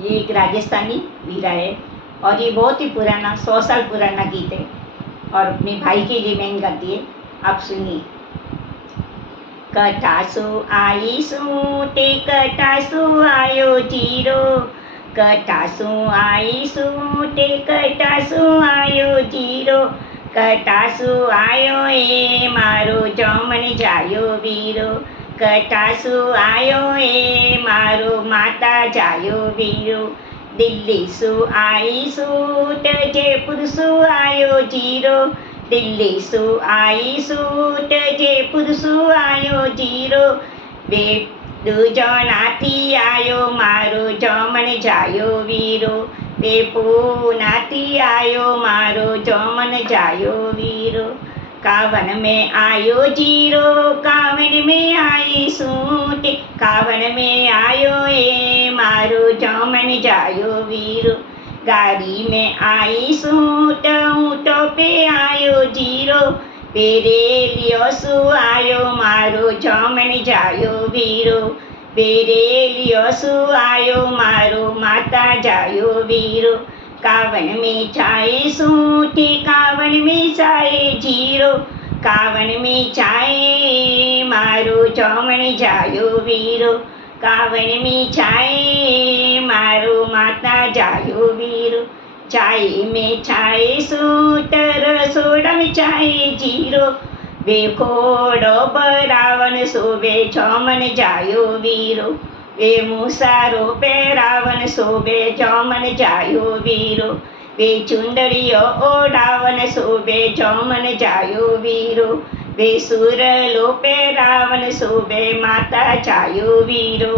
ये एक राजस्थानी वीरा है और ये बहुत ही पुराना 100 साल पुराना गीत है और अपने भाई के लिए मैंने गाती है। आप सुनिए। कटासु आईसु ते कटासु आयो जीरो, कटासु आईसु ते कटासु आयो जीरो, कटासु आयो ए मारो जमन जायो वीरो, कटासु आयो ए मारो माता जायो वीरो, दिल्ली सु आईसु ते जयपुर सु आयो जीरो, दिल्ली सु आईसु ते जयपुर सु आयो जीरो, वे दुजनाथी आयो मारो जमन जायो वीरो, वे पूनाथी आयो मारो जमन जायो वीरो, कावन में आयो जीरो कावन में आई सूटे, कावन में आयो ए मारो जमन जायो वीरो, गाड़ी में आई सूट ऊँटो पे आयो जीरो, पेरे लियो सु आयो मारो जमन जायो वीरो, पेरे लियो सु आयो मारो माता जायो वीरो, कावन में चाय सूटे कावन में चाय जीरो, कावन में चाय मारो जमन जायो वीरो, कावन में चाय मारो माता जायो वीरो, चाय में चाय सूट रसोड़ा में चाय जीरो, वे घोड़ो बरावन सोबे जमन जायो वीरो, वे मुसारो पेरावन शोभे जमन जायो वीरो, वे चुंदड़ियो ओढ़ावन शोभे जमन जायो वीरो, वे सुरलो पेरावन शोभे माता जायो वीरो।